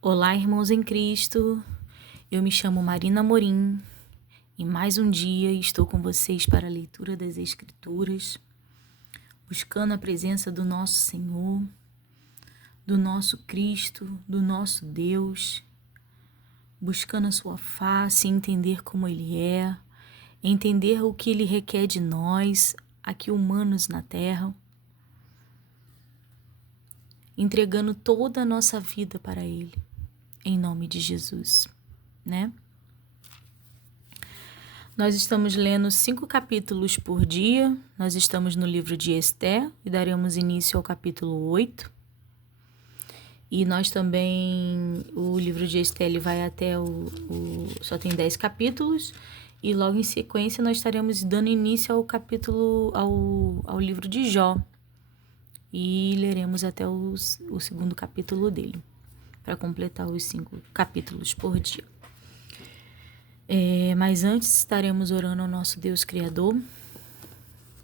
Olá, irmãos em Cristo. Eu me chamo Marina Morim e mais um dia estou com vocês para a leitura das Escrituras, buscando a presença do nosso Senhor, do nosso Cristo, do nosso Deus, buscando a sua face, entender como Ele é, entender o que Ele requer de nós, aqui humanos na Terra, entregando toda a nossa vida para Ele, em nome de Jesus, né? Nós estamos lendo 5 capítulos por dia, nós estamos no livro de Esté e daremos início ao capítulo 8. E nós também, o livro de Esté ele vai até só tem 10 capítulos, e logo em sequência nós estaremos dando início ao capítulo, ao livro de Jó. E leremos até o segundo capítulo dele, para completar os 5 capítulos por dia. Mas antes estaremos orando ao nosso Deus Criador,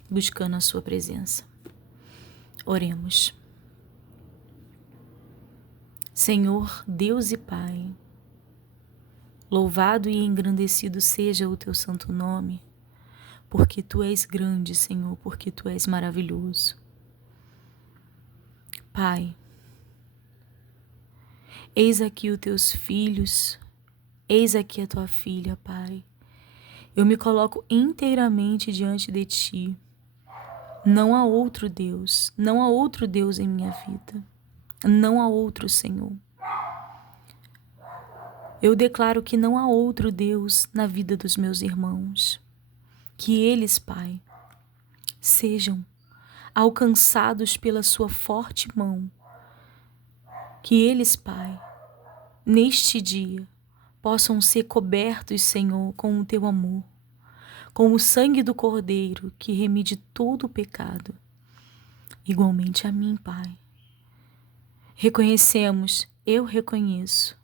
buscando a sua presença. Oremos. Senhor, Deus e Pai, louvado e engrandecido seja o teu santo nome, porque tu és grande, Senhor, porque tu és maravilhoso. Pai, eis aqui os teus filhos, eis aqui a tua filha, Pai. Eu me coloco inteiramente diante de ti. Não há outro Deus, não há outro Deus em minha vida. Não há outro, Senhor. Eu declaro que não há outro Deus na vida dos meus irmãos. Que eles, Pai, sejam alcançados pela sua forte mão. Que eles, Pai, neste dia, possam ser cobertos, Senhor, com o teu amor, com o sangue do Cordeiro que remide todo o pecado. Igualmente a mim, Pai. Eu reconheço,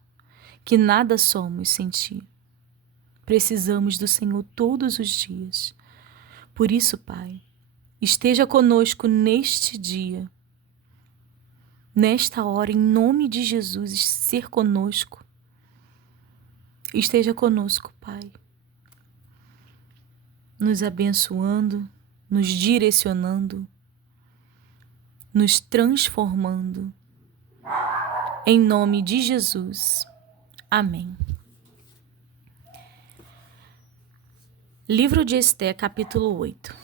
que nada somos sem ti. Precisamos do Senhor todos os dias. Por isso, Pai, esteja conosco neste dia, nesta hora, em nome de Jesus, ser conosco. Esteja conosco, Pai, nos abençoando, nos direcionando, nos transformando. Em nome de Jesus. Amém. Livro de Esté, capítulo 8.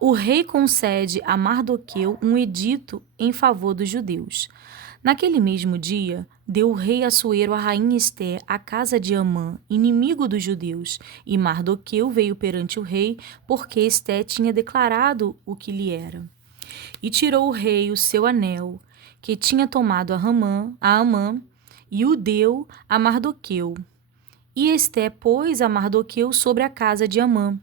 O rei concede a Mardoqueu um edito em favor dos judeus. Naquele mesmo dia, deu o rei Assuero à rainha Esté à casa de Amã, inimigo dos judeus, e Mardoqueu veio perante o rei, porque Esté tinha declarado o que lhe era. E tirou o rei o seu anel, que tinha tomado a Amã, e o deu a Mardoqueu. E Esté pôs a Mardoqueu sobre a casa de Amã.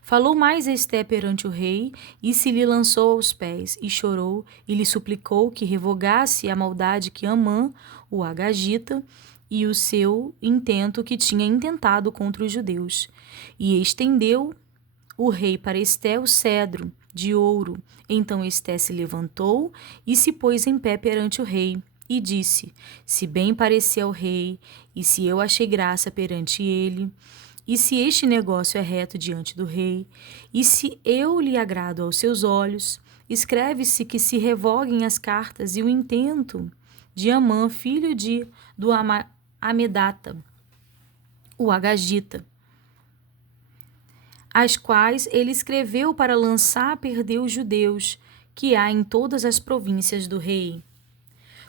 Falou mais Esté perante o rei, e se lhe lançou aos pés, e chorou, e lhe suplicou que revogasse a maldade que Amã, o agagita, e o seu intento que tinha intentado contra os judeus. E estendeu o rei para Esté o cedro de ouro. Então Esté se levantou e se pôs em pé perante o rei, e disse: se bem parecer ao rei, e se eu achei graça perante ele, e se este negócio é reto diante do rei, e se eu lhe agrado aos seus olhos, escreve-se que se revoguem as cartas e o intento de Amã, filho do Amedata, o agagita, as quais ele escreveu para lançar a perder os judeus, que há em todas as províncias do rei.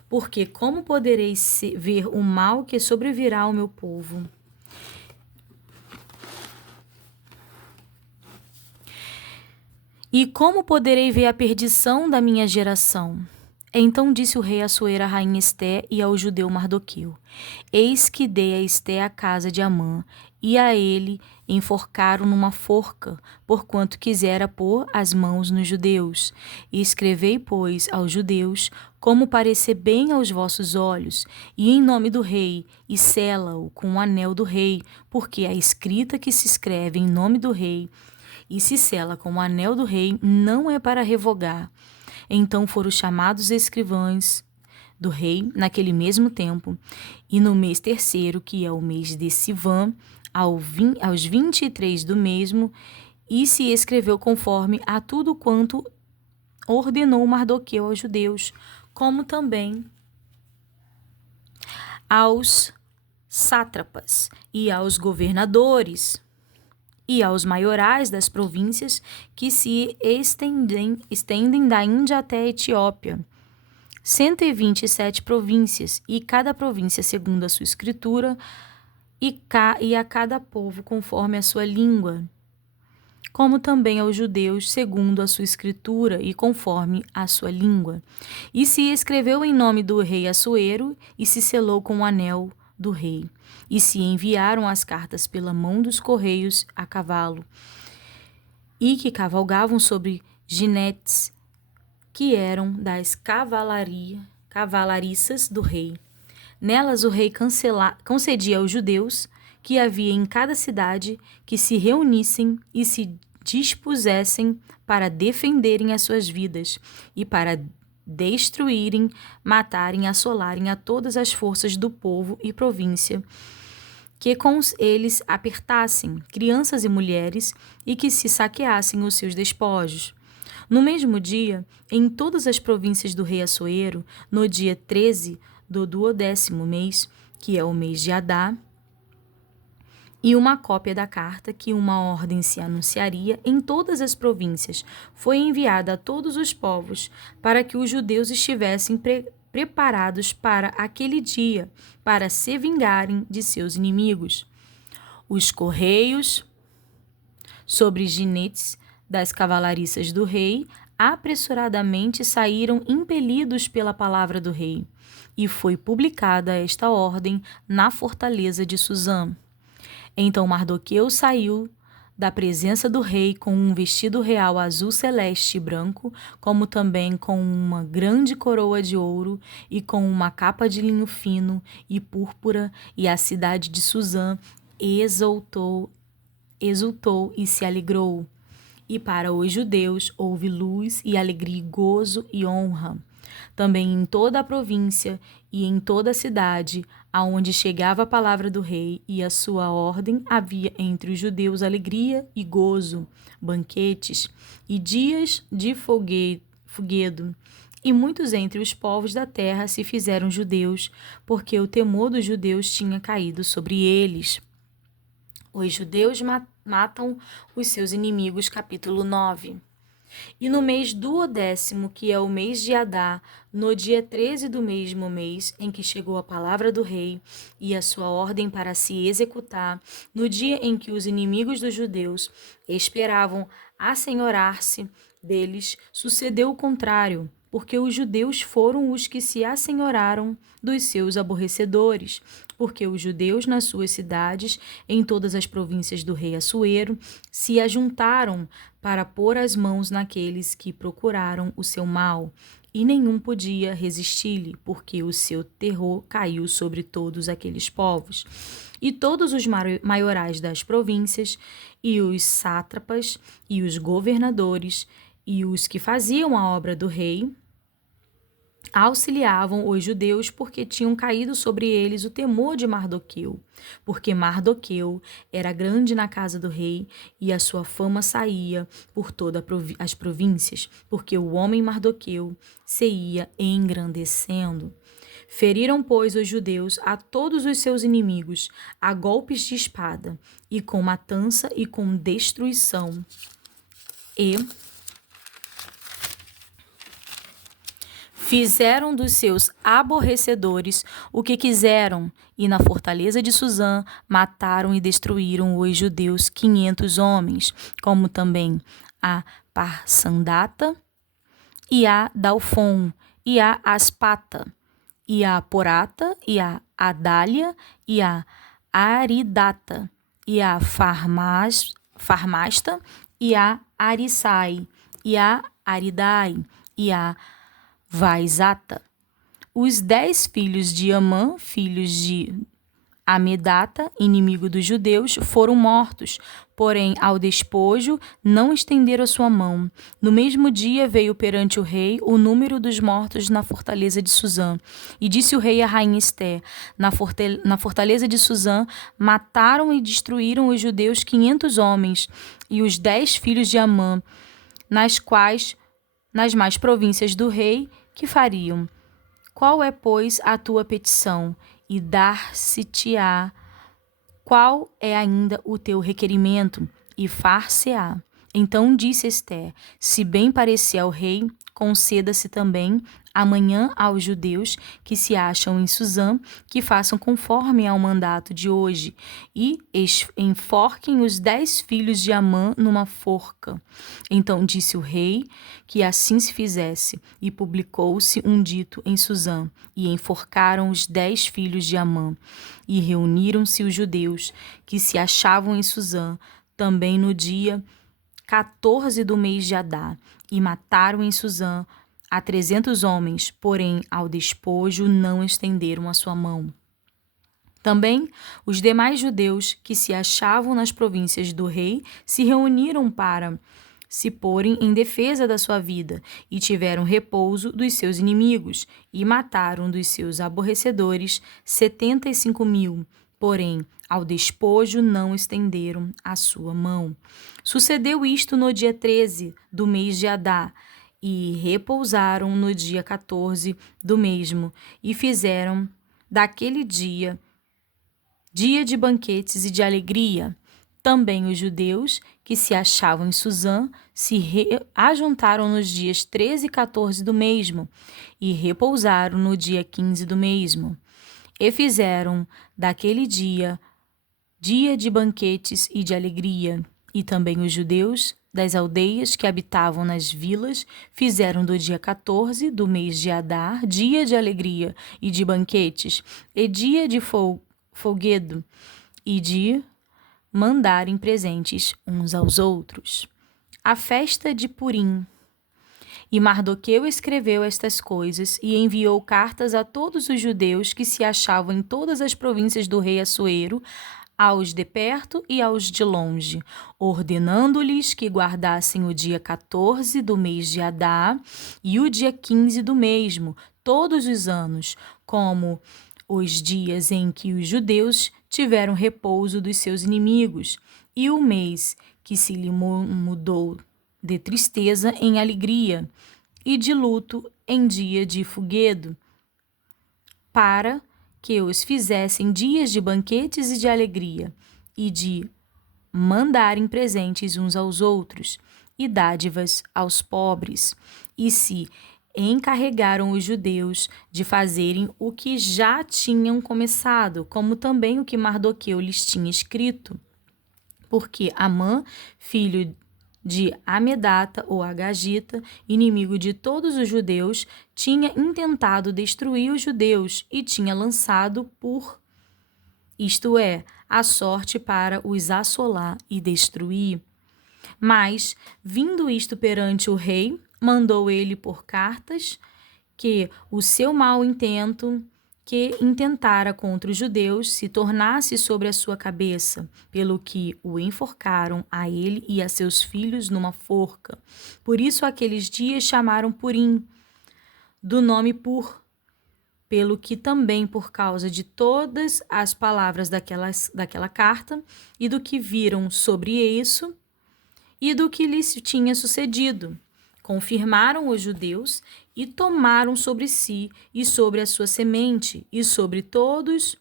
Porque como poderei ver o mal que sobrevirá ao meu povo? E como poderei ver a perdição da minha geração? Então disse o rei Assuero à rainha Esté e ao judeu Mardoqueu: eis que dei a Esté a casa de Amã, e a ele enforcaram numa forca, porquanto quisera pôr as mãos nos judeus. E escrevei, pois, aos judeus, como parecer bem aos vossos olhos, e em nome do rei, e sela-o com o anel do rei, porque a escrita que se escreve em nome do rei e se sela com o anel do rei não é para revogar. Então foram chamados escrivães do rei, naquele mesmo tempo, e no mês terceiro, que é o mês de Sivan, aos 23 do mesmo, e se escreveu conforme a tudo quanto ordenou Mardoqueu aos judeus, como também aos sátrapas e aos governadores e aos maiorais das províncias que se estendem da Índia até a Etiópia. 127 províncias, e cada província segundo a sua escritura, e a cada povo conforme a sua língua, como também aos judeus segundo a sua escritura e conforme a sua língua. E se escreveu em nome do rei Assuero, e se selou com o anel do rei. E se enviaram as cartas pela mão dos correios a cavalo, e que cavalgavam sobre jinetes, que eram das cavalariças do rei. Nelas o rei concedia aos judeus que havia em cada cidade que se reunissem e se dispusessem para defenderem as suas vidas e para destruírem, matarem, assolarem a todas as forças do povo e província, que com eles apertassem crianças e mulheres e que se saqueassem os seus despojos. No mesmo dia, em todas as províncias do rei Assuero, no dia 13 do 12º mês, que é o mês de Adá, e uma cópia da carta que uma ordem se anunciaria em todas as províncias foi enviada a todos os povos, para que os judeus estivessem preparados para aquele dia, para se vingarem de seus inimigos. Os correios sobre jinetes das cavalariças do rei apressuradamente saíram impelidos pela palavra do rei, e foi publicada esta ordem na fortaleza de Suzã. Então Mardoqueu saiu da presença do rei com um vestido real azul celeste e branco, como também com uma grande coroa de ouro e com uma capa de linho fino e púrpura, e a cidade de Suzã exultou e se alegrou. E para os judeus houve luz e alegria, gozo e honra. Também em toda a província e em toda a cidade, aonde chegava a palavra do rei e a sua ordem, havia entre os judeus alegria e gozo, banquetes e dias de folguedo. E muitos entre os povos da terra se fizeram judeus, porque o temor dos judeus tinha caído sobre eles. Os judeus matam os seus inimigos, capítulo 9. E no mês 12º, que é o mês de Adá, no dia 13 do mesmo mês, em que chegou a palavra do rei e a sua ordem para se executar, no dia em que os inimigos dos judeus esperavam assenhorar-se deles, sucedeu o contrário, porque os judeus foram os que se assenhoraram dos seus aborrecedores, porque os judeus nas suas cidades, em todas as províncias do rei Assuero, se ajuntaram para pôr as mãos naqueles que procuraram o seu mal, e nenhum podia resistir-lhe, porque o seu terror caiu sobre todos aqueles povos. E todos os maiorais das províncias, e os sátrapas, e os governadores, e os que faziam a obra do rei, auxiliavam os judeus, porque tinham caído sobre eles o temor de Mardoqueu, porque Mardoqueu era grande na casa do rei, e a sua fama saía por todas as províncias, porque o homem Mardoqueu se ia engrandecendo. Feriram, pois, os judeus a todos os seus inimigos, a golpes de espada, e com matança e com destruição. E fizeram dos seus aborrecedores o que quiseram, e na fortaleza de Suzã mataram e destruíram os judeus 500 homens, como também a Parsandata, e a Dalfon, e a Aspata, e a Porata, e a Adália, e a Aridata, e a Farmasta, e a Arissai, e a Aridai, e a Vaizata. Os 10 filhos de Amã, filhos de Amedata, inimigo dos judeus, foram mortos, porém ao despojo não estenderam a sua mão. No mesmo dia veio perante o rei o número dos mortos na fortaleza de Suzã. E disse o rei à rainha Esté: na fortaleza de Suzã mataram e destruíram os judeus 500 homens e os 10 filhos de Amã, nas mais províncias do rei, que fariam? Qual é, pois, a tua petição? E dar-se-te-á. Qual é ainda o teu requerimento? E far-se-á. Então disse Ester: se bem parecer ao rei, conceda-se também amanhã aos judeus que se acham em Suzã, que façam conforme ao mandato de hoje, e enforquem os 10 filhos de Amã numa forca. Então disse o rei que assim se fizesse, e publicou-se um dito em Suzã, e enforcaram os 10 filhos de Amã. E reuniram-se os judeus que se achavam em Suzã, também no dia 14 do mês de Adá, e mataram em Suzã a 300 homens, porém ao despojo não estenderam a sua mão. Também os demais judeus que se achavam nas províncias do rei se reuniram para se porem em defesa da sua vida, e tiveram repouso dos seus inimigos, e mataram dos seus aborrecedores 75.000, porém ao despojo não estenderam a sua mão. Sucedeu isto no dia 13 do mês de Adá, e repousaram no dia 14 do mesmo, e fizeram daquele dia de banquetes e de alegria. Também os judeus que se achavam em Suzã se ajuntaram nos dias 13 e 14 do mesmo, e repousaram no dia 15 do mesmo. E fizeram daquele dia de banquetes e de alegria. E também os judeus das aldeias que habitavam nas vilas fizeram do dia 14 do mês de Adar dia de alegria e de banquetes, e dia de folguedo, e de mandarem presentes uns aos outros. A festa de Purim. E Mardoqueu escreveu estas coisas e enviou cartas a todos os judeus que se achavam em todas as províncias do rei Assuero, aos de perto e aos de longe, ordenando-lhes que guardassem o dia 14 do mês de Adá e o dia 15 do mesmo, todos os anos, como os dias em que os judeus tiveram repouso dos seus inimigos, e o mês que se lhe mudou de tristeza em alegria, e de luto em dia de folguedo, para que os fizessem dias de banquetes e de alegria, e de mandarem presentes uns aos outros, e dádivas aos pobres, e se encarregaram os judeus de fazerem o que já tinham começado, como também o que Mardoqueu lhes tinha escrito. Porque Amã, filho de Amedata ou Agagita, inimigo de todos os judeus, tinha intentado destruir os judeus e tinha lançado isto é, a sorte para os assolar e destruir. Mas, vindo isto perante o rei, mandou ele por cartas que o seu mau intento que intentara contra os judeus se tornasse sobre a sua cabeça, pelo que o enforcaram a ele e a seus filhos numa forca. Por isso aqueles dias chamaram Purim, do nome pelo que também por causa de todas as palavras daquela carta e do que viram sobre isso e do que lhes tinha sucedido, confirmaram os judeus e tomaram sobre si e sobre a sua semente e sobre todos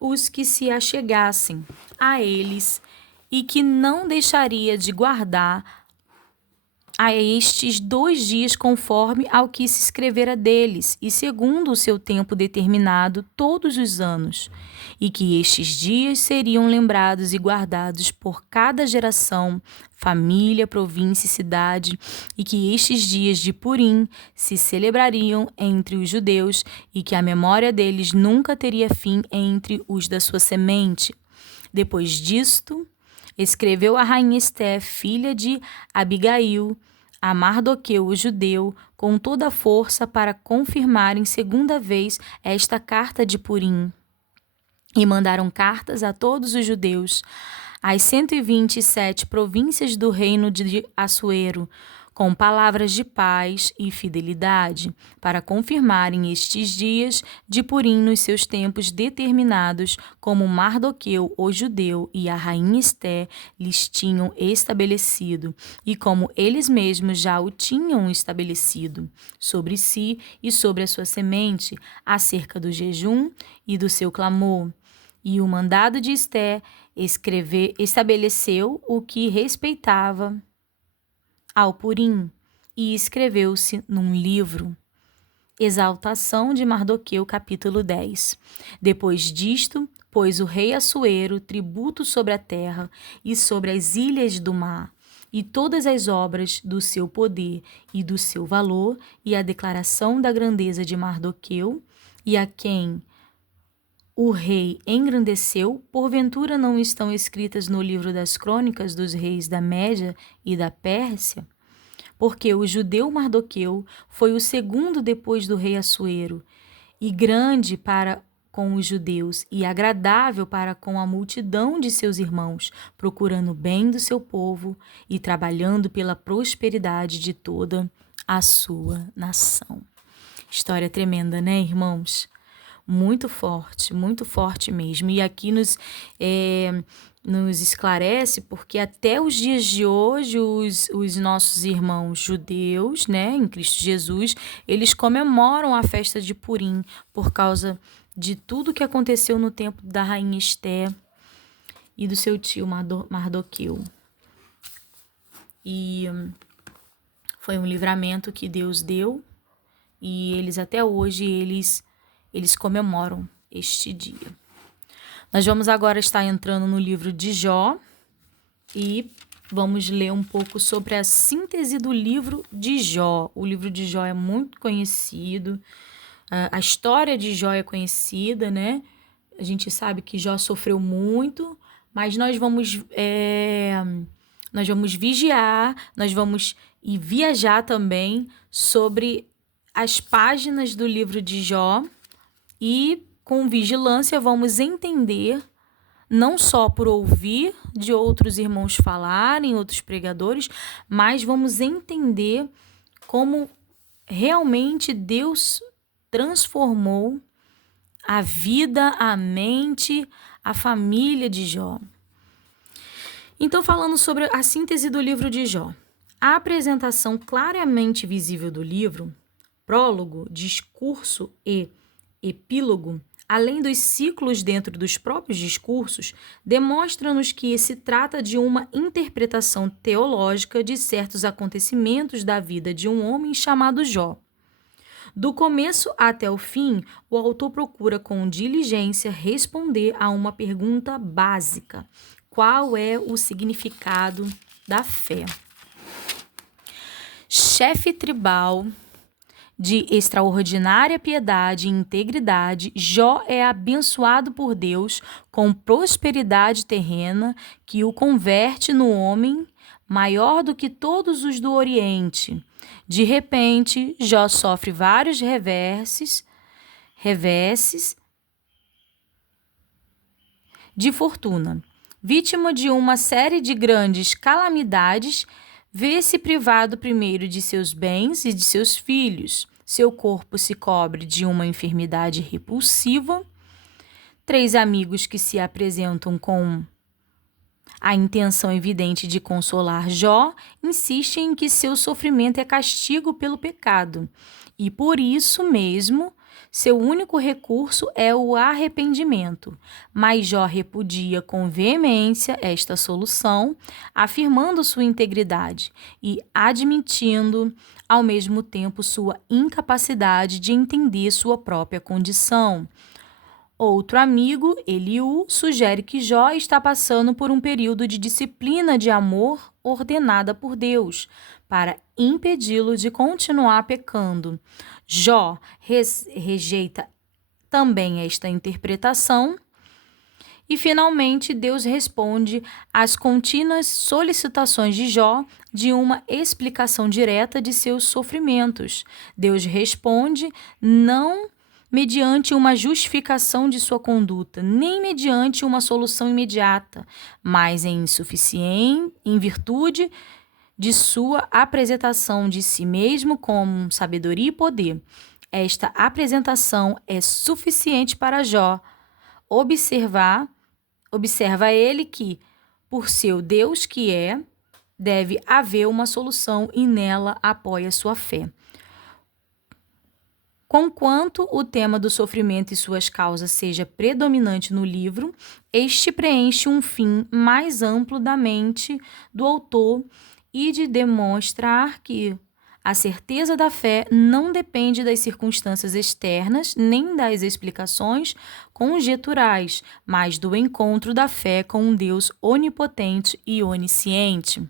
os que se achegassem a eles, e que não deixaria de guardar a estes 2 dias conforme ao que se escrevera deles, e segundo o seu tempo determinado todos os anos, e que estes dias seriam lembrados e guardados por cada geração, família, província e cidade, e que estes dias de Purim se celebrariam entre os judeus, e que a memória deles nunca teria fim entre os da sua semente. Depois disto, escreveu a rainha Esté, filha de Abigail, a Mardoqueu, o judeu, com toda a força para confirmarem segunda vez esta carta de Purim. E mandaram cartas a todos os judeus, às 127 províncias do reino de Assuero, com palavras de paz e fidelidade, para confirmarem estes dias de Purim nos seus tempos determinados, como Mardoqueu, o judeu, e a rainha Esté lhes tinham estabelecido, e como eles mesmos já o tinham estabelecido, sobre si e sobre a sua semente, acerca do jejum e do seu clamor. E o mandado de Esté estabeleceu o que respeitava ao Purim, e escreveu-se num livro. Exaltação de Mardoqueu, capítulo 10. Depois disto, pôs o rei Assuero tributo sobre a terra e sobre as ilhas do mar, e todas as obras do seu poder e do seu valor, e a declaração da grandeza de Mardoqueu, e a quem o rei engrandeceu, porventura não estão escritas no livro das crônicas dos reis da Média e da Pérsia? Porque o judeu Mardoqueu foi o segundo depois do rei Assuero, e grande para com os judeus, e agradável para com a multidão de seus irmãos, procurando o bem do seu povo e trabalhando pela prosperidade de toda a sua nação. História tremenda, né, irmãos? Muito forte mesmo. E aqui nos esclarece porque até os dias de hoje os nossos irmãos judeus, né, em Cristo Jesus, eles comemoram a festa de Purim por causa de tudo que aconteceu no tempo da rainha Esté e do seu tio Mardoqueu. E foi um livramento que Deus deu, e eles até hoje eles comemoram este dia. Nós vamos agora estar entrando no livro de Jó e vamos ler um pouco sobre a síntese do livro de Jó. O livro de Jó é muito conhecido, a história de Jó é conhecida, né? A gente sabe que Jó sofreu muito, mas nós vamos vigiar, nós vamos viajar também sobre as páginas do livro de Jó. E com vigilância vamos entender, não só por ouvir de outros irmãos falarem, outros pregadores, mas vamos entender como realmente Deus transformou a vida, a mente, a família de Jó. Então, falando sobre a síntese do livro de Jó, a apresentação claramente visível do livro, prólogo, discurso e epílogo, além dos ciclos dentro dos próprios discursos, demonstra-nos que se trata de uma interpretação teológica de certos acontecimentos da vida de um homem chamado Jó. Do começo até o fim, o autor procura com diligência responder a uma pergunta básica: qual é o significado da fé? Chefe tribal de extraordinária piedade e integridade, Jó é abençoado por Deus com prosperidade terrena que o converte no homem maior do que todos os do Oriente. De repente, Jó sofre vários reveses de fortuna. Vítima de uma série de grandes calamidades, vê-se privado primeiro de seus bens e de seus filhos. Seu corpo se cobre de uma enfermidade repulsiva. 3 amigos que se apresentam com a intenção evidente de consolar Jó insistem em que seu sofrimento é castigo pelo pecado, e por isso mesmo seu único recurso é o arrependimento. Mas Jó repudia com veemência esta solução, afirmando sua integridade e admitindo ao mesmo tempo sua incapacidade de entender sua própria condição. Outro amigo, Eliú, sugere que Jó está passando por um período de disciplina de amor ordenada por Deus, para impedi-lo de continuar pecando. Jó rejeita também esta interpretação. E, finalmente, Deus responde às contínuas solicitações de Jó de uma explicação direta de seus sofrimentos. Deus responde não mediante uma justificação de sua conduta, nem mediante uma solução imediata, mas em virtude de sua apresentação de si mesmo como sabedoria e poder. Esta apresentação é suficiente para Jó. Observa ele que, por seu Deus que é, deve haver uma solução e nela apoia sua fé. Conquanto o tema do sofrimento e suas causas seja predominante no livro, este preenche um fim mais amplo da mente do autor e de demonstrar que a certeza da fé não depende das circunstâncias externas nem das explicações conjeturais, mas do encontro da fé com um Deus onipotente e onisciente.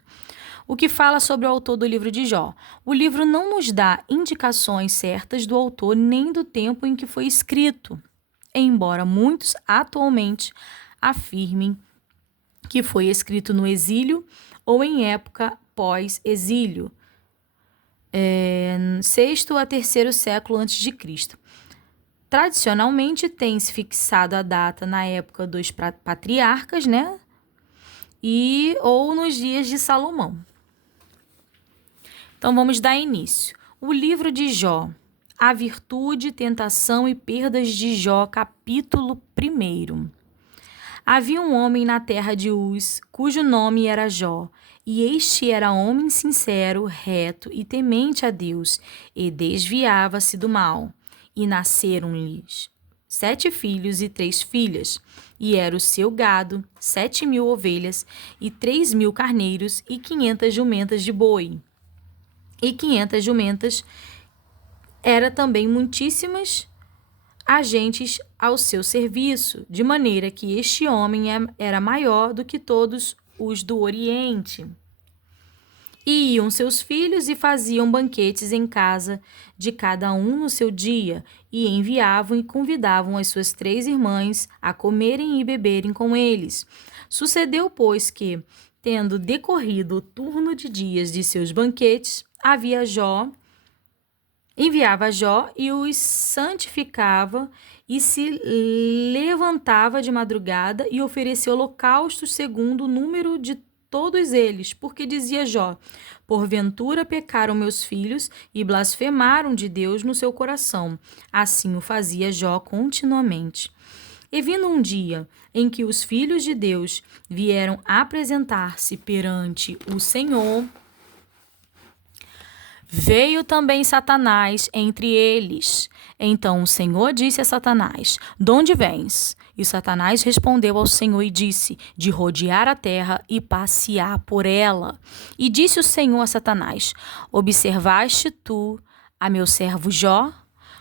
O que fala sobre o autor do livro de Jó? O livro não nos dá indicações certas do autor nem do tempo em que foi escrito, embora muitos atualmente afirmem que foi escrito no exílio ou em época pós-exílio, 6º a 3º século a.C. Tradicionalmente, tem-se fixado a data na época dos patriarcas, né? Ou nos dias de Salomão. Então, vamos dar início. O livro de Jó, a virtude, tentação e perdas de Jó, capítulo 1. Havia um homem na terra de Uz, cujo nome era Jó, e este era homem sincero, reto e temente a Deus, e desviava-se do mal. E nasceram-lhes 7 filhos e 3 filhas, e era o seu gado 7.000 ovelhas, e 3.000 carneiros, e 500 jumentas de boi. E 500 jumentas era também muitíssimas agentes ao seu serviço, de maneira que este homem era maior do que todos os do Oriente. E iam seus filhos e faziam banquetes em casa de cada um no seu dia, e enviavam e convidavam as suas 3 irmãs a comerem e beberem com eles. Sucedeu, pois, que, tendo decorrido o turno de dias de seus banquetes, enviava Jó e os santificava, e se levantava de madrugada e oferecia holocaustos segundo o número de todos eles, porque dizia Jó: porventura pecaram meus filhos e blasfemaram de Deus no seu coração. Assim o fazia Jó continuamente. E vindo um dia em que os filhos de Deus vieram apresentar-se perante o Senhor, veio também Satanás entre eles. Então o Senhor disse a Satanás: donde vens? E Satanás respondeu ao Senhor e disse: de rodear a terra e passear por ela. E disse o Senhor a Satanás: observaste tu a meu servo Jó?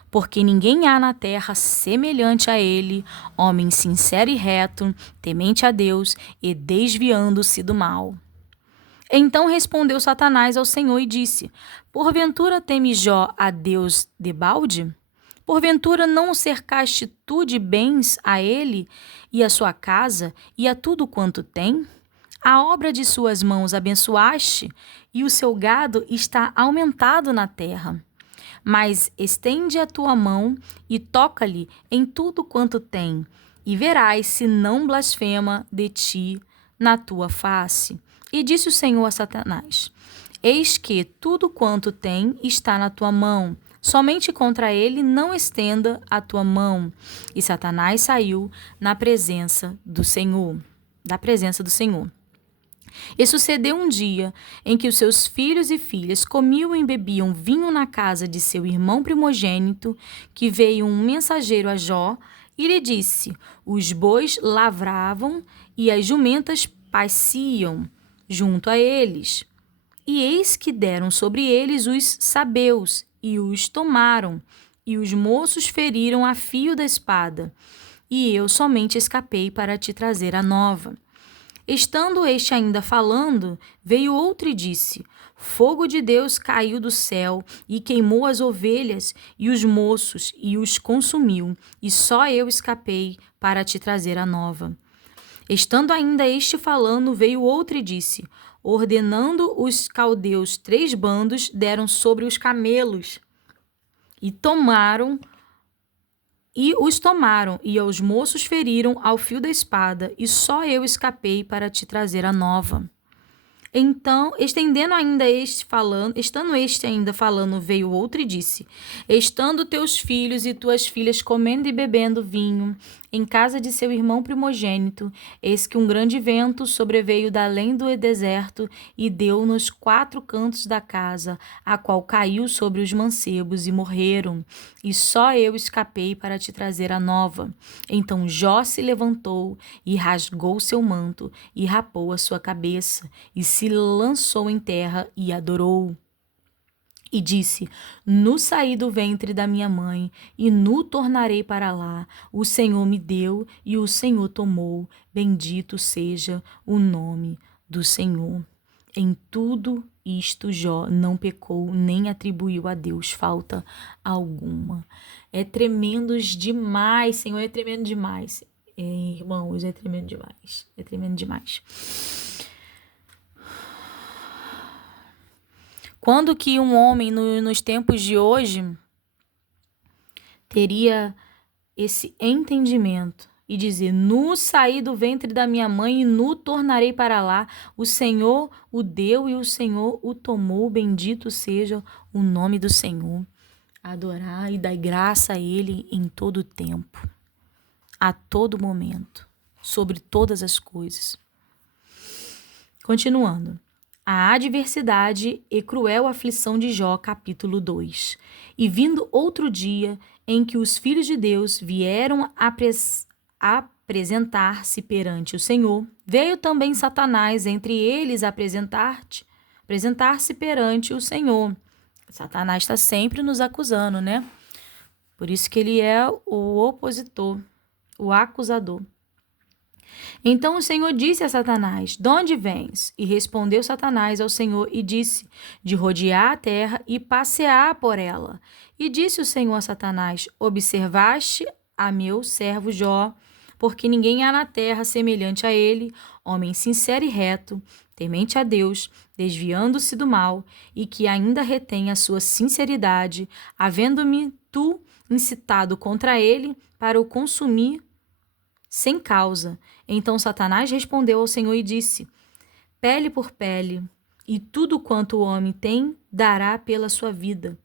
Porque ninguém há na terra semelhante a ele, homem sincero e reto, temente a Deus e desviando-se do mal. Então respondeu Satanás ao Senhor e disse: porventura teme Jó a Deus debalde? Porventura não o cercaste tu de bens a ele e a sua casa e a tudo quanto tem? A obra de suas mãos abençoaste, e o seu gado está aumentado na terra. Mas estende a tua mão e toca-lhe em tudo quanto tem, e verás se não blasfema de ti na tua face. E disse o Senhor a Satanás: eis que tudo quanto tem está na tua mão, somente contra ele não estenda a tua mão. E Satanás saiu da presença do Senhor. E sucedeu um dia em que os seus filhos e filhas comiam e bebiam vinho na casa de seu irmão primogênito, que veio um mensageiro a Jó e lhe disse: os bois lavravam e as jumentas pasciam junto a eles. E eis que deram sobre eles os sabeus e os tomaram, e os moços feriram a fio da espada. E eu somente escapei para te trazer a nova. Estando este ainda falando, veio outro e disse: fogo de Deus caiu do céu e queimou as ovelhas e os moços e os consumiu, e só eu escapei para te trazer a nova. Estando ainda este falando, veio outro e disse: ordenando os caldeus 3 bandos, deram sobre os camelos e tomaram E os tomaram, e aos moços feriram ao fio da espada, e só eu escapei para te trazer a nova. Então, estando este ainda falando, veio outro e disse: Estando teus filhos e tuas filhas comendo e bebendo vinho em casa de seu irmão primogênito, eis que um grande vento sobreveio da além do deserto e deu nos 4 cantos da casa, a qual caiu sobre os mancebos e morreram. E só eu escapei para te trazer a nova. Então Jó se levantou e rasgou seu manto e rapou a sua cabeça e se lançou em terra e adorou. E disse: Nu saí do ventre da minha mãe, e nu tornarei para lá. O Senhor me deu, e o Senhor tomou. Bendito seja o nome do Senhor. Em tudo isto Jó não pecou, nem atribuiu a Deus falta alguma. É tremendo demais, Senhor, é tremendo demais. Irmãos, é tremendo demais. É tremendo demais. Quando que um homem nos tempos de hoje teria esse entendimento e dizer: Nu saí do ventre da minha mãe e nu tornarei para lá. O Senhor o deu e o Senhor o tomou. Bendito seja o nome do Senhor. Adorar e dar graça a Ele em todo o tempo, a todo momento, sobre todas as coisas. Continuando. A adversidade e cruel aflição de Jó, capítulo 2. E vindo outro dia em que os filhos de Deus vieram apresentar-se perante o Senhor, veio também Satanás entre eles apresentar-se perante o Senhor. Satanás está sempre nos acusando, né? Por isso que ele é o opositor, o acusador. Então o Senhor disse a Satanás: De onde vens? E respondeu Satanás ao Senhor e disse: De rodear a terra e passear por ela. E disse o Senhor a Satanás: Observaste a meu servo Jó, porque ninguém há na terra semelhante a ele, homem sincero e reto, temente a Deus, desviando-se do mal, e que ainda retém a sua sinceridade, havendo-me tu incitado contra ele para o consumir sem causa. Então Satanás respondeu ao Senhor e disse: Pele por pele, e tudo quanto o homem tem, dará pela sua vida.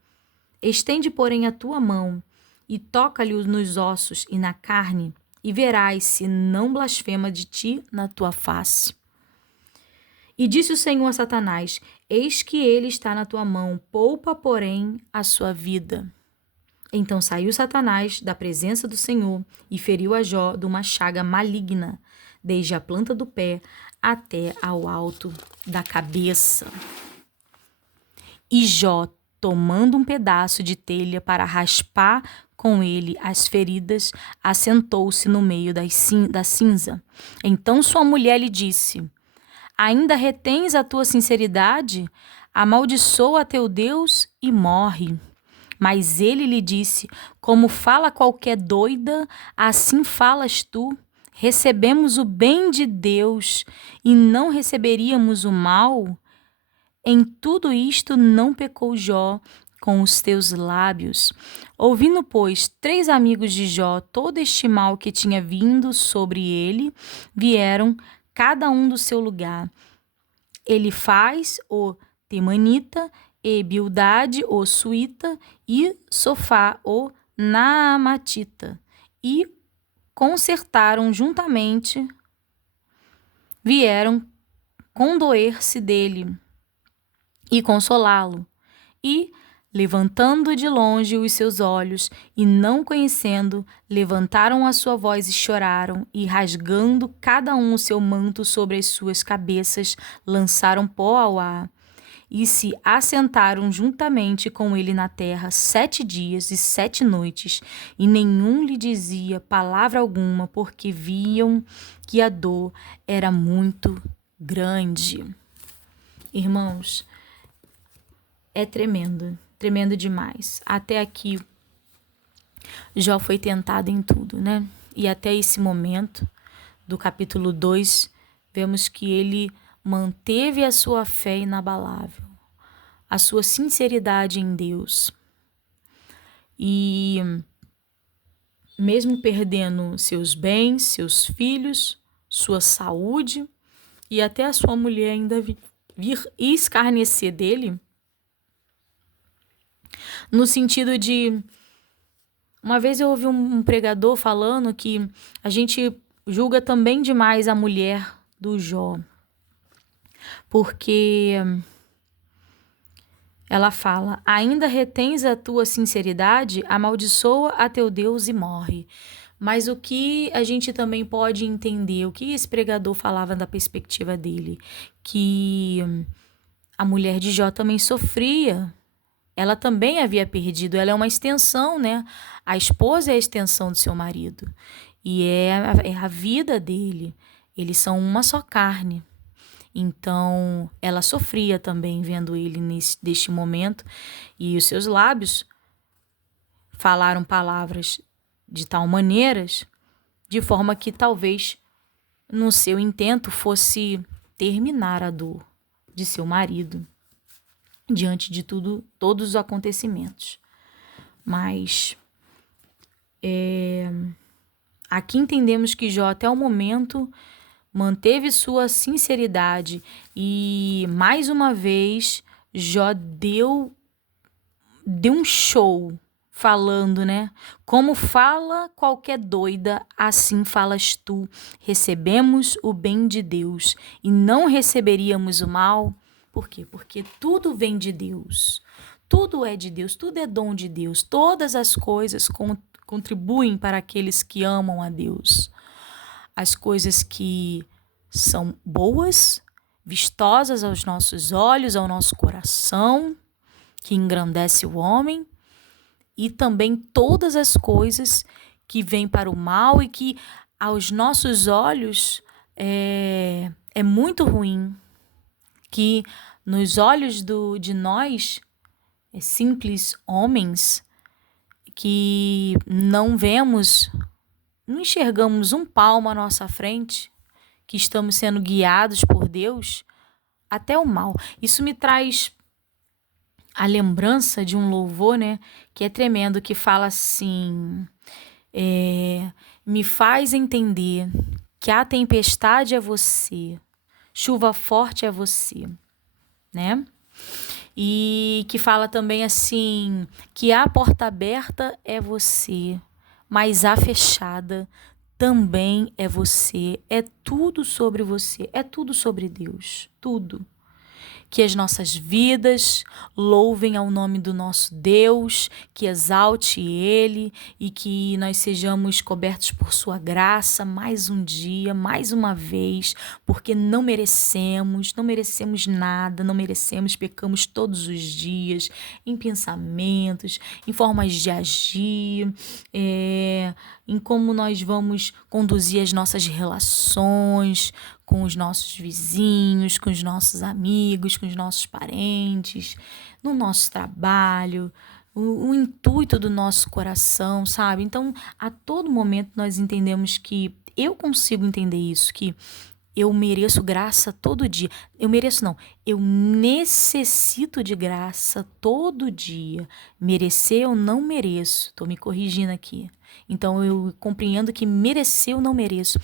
Estende, porém, a tua mão, e toca-lhe nos ossos e na carne, e verás se não blasfema de ti na tua face. E disse o Senhor a Satanás: Eis que ele está na tua mão, poupa, porém, a sua vida. Então saiu Satanás da presença do Senhor e feriu a Jó de uma chaga maligna, desde a planta do pé até ao alto da cabeça. E Jó, tomando um pedaço de telha para raspar com ele as feridas, assentou-se no meio da cinza. Então sua mulher lhe disse: Ainda retens a tua sinceridade? Amaldiçoa teu Deus e morre. Mas ele lhe disse: Como fala qualquer doida, assim falas tu. Recebemos o bem de Deus e não receberíamos o mal? Em tudo isto não pecou Jó com os teus lábios. Ouvindo, pois, 3 amigos de Jó todo este mal que tinha vindo sobre ele, vieram cada um do seu lugar. Elifaz, o temanita, e Bildade, o suíta, e Sofá, o naamatita, e concertaram juntamente, vieram condoer-se dele e consolá-lo, e, levantando de longe os seus olhos, e não conhecendo, levantaram a sua voz e choraram, e rasgando cada um o seu manto sobre as suas cabeças, lançaram pó ao ar. E se assentaram juntamente com ele na terra 7 dias e 7 noites, e nenhum lhe dizia palavra alguma, porque viam que a dor era muito grande. Irmãos, é tremendo, tremendo demais. Até aqui, Jó foi tentado em tudo, né? E até esse momento, do capítulo 2, vemos que ele manteve a sua fé inabalável, a sua sinceridade em Deus. E mesmo perdendo seus bens, seus filhos, sua saúde e até a sua mulher ainda vir escarnecer dele, no sentido de... Uma vez eu ouvi um pregador falando que a gente julga também demais a mulher do Jó, porque ela fala: ainda retens a tua sinceridade, amaldiçoa a teu Deus e morre. Mas o que a gente também pode entender, o que esse pregador falava da perspectiva dele, que a mulher de Jó também sofria, ela também havia perdido, ela é uma extensão, né? A esposa é a extensão do seu marido e é a vida dele, eles são uma só carne. Então, ela sofria também vendo ele neste momento, e os seus lábios falaram palavras de tal maneiras, de forma que talvez no seu intento fosse terminar a dor de seu marido, diante de todos os acontecimentos. Mas aqui entendemos que Jó, até o momento, manteve sua sinceridade e, mais uma vez, Jó deu um show falando, né? Como fala qualquer doida, assim falas tu. Recebemos o bem de Deus e não receberíamos o mal. Por quê? Porque tudo vem de Deus. Tudo é de Deus, tudo é dom de Deus. Todas as coisas contribuem para aqueles que amam a Deus. As coisas que são boas, vistosas aos nossos olhos, ao nosso coração, que engrandece o homem, e também todas as coisas que vêm para o mal e que aos nossos olhos é muito ruim, que nos olhos de nós, simples homens, que não vemos, não enxergamos um palmo à nossa frente, que estamos sendo guiados por Deus, até o mal. Isso me traz a lembrança de um louvor, né, que é tremendo, que fala assim: me faz entender que a tempestade é você, chuva forte é você, né? E que fala também assim, que a porta aberta é você, mas a fechada também é você. É tudo sobre você, é tudo sobre Deus, tudo. Que as nossas vidas louvem ao nome do nosso Deus, que exalte Ele e que nós sejamos cobertos por sua graça mais um dia, mais uma vez, porque não merecemos nada, não merecemos, pecamos todos os dias, em pensamentos, em formas de agir, em como nós vamos conduzir as nossas relações com os nossos vizinhos, com os nossos amigos, com os nossos parentes, no nosso trabalho, o intuito do nosso coração, sabe? Então, a todo momento nós entendemos que eu consigo entender isso, que eu mereço graça todo dia. Eu mereço não, eu necessito de graça todo dia. Merecer eu não mereço, tô me corrigindo aqui. Então eu compreendo que merecer eu não mereço.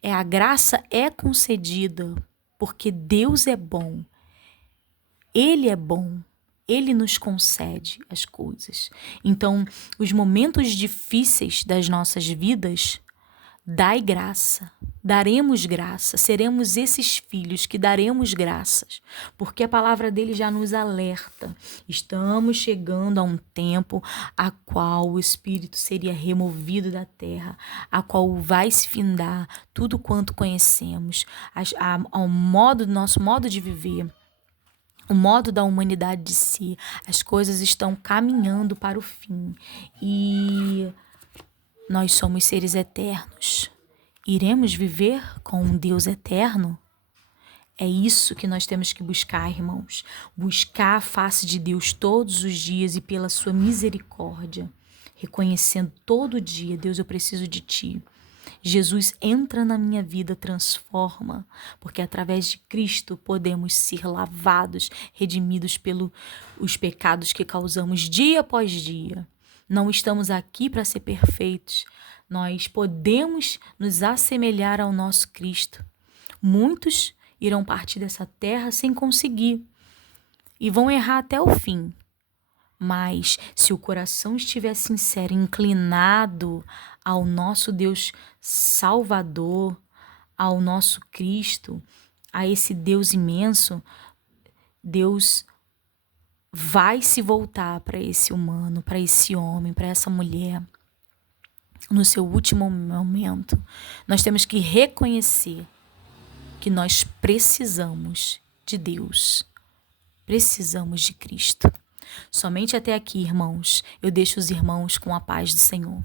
A graça é concedida porque Deus é bom. Ele é bom. Ele nos concede as coisas. Então, os momentos difíceis das nossas vidas, dai graça, daremos graça, seremos esses filhos que daremos graças, porque a palavra dele já nos alerta. Estamos chegando a um tempo a qual o Espírito seria removido da terra, a qual vai se findar tudo quanto conhecemos, ao nosso modo de viver, o modo da humanidade de si. As coisas estão caminhando para o fim e nós somos seres eternos. Iremos viver com um Deus eterno? É isso que nós temos que buscar, irmãos. Buscar a face de Deus todos os dias e pela sua misericórdia. Reconhecendo todo dia: Deus, eu preciso de Ti. Jesus, entra na minha vida, transforma, porque através de Cristo podemos ser lavados, redimidos pelos pecados que causamos dia após dia. Não estamos aqui para ser perfeitos. Nós podemos nos assemelhar ao nosso Cristo. Muitos irão partir dessa terra sem conseguir e vão errar até o fim. Mas se o coração estiver sincero, inclinado ao nosso Deus Salvador, ao nosso Cristo, a esse Deus imenso, Deus vai se voltar para esse humano, para esse homem, para essa mulher, no seu último momento. Nós temos que reconhecer que nós precisamos de Deus, precisamos de Cristo. Somente até aqui, irmãos, eu deixo os irmãos com a paz do Senhor.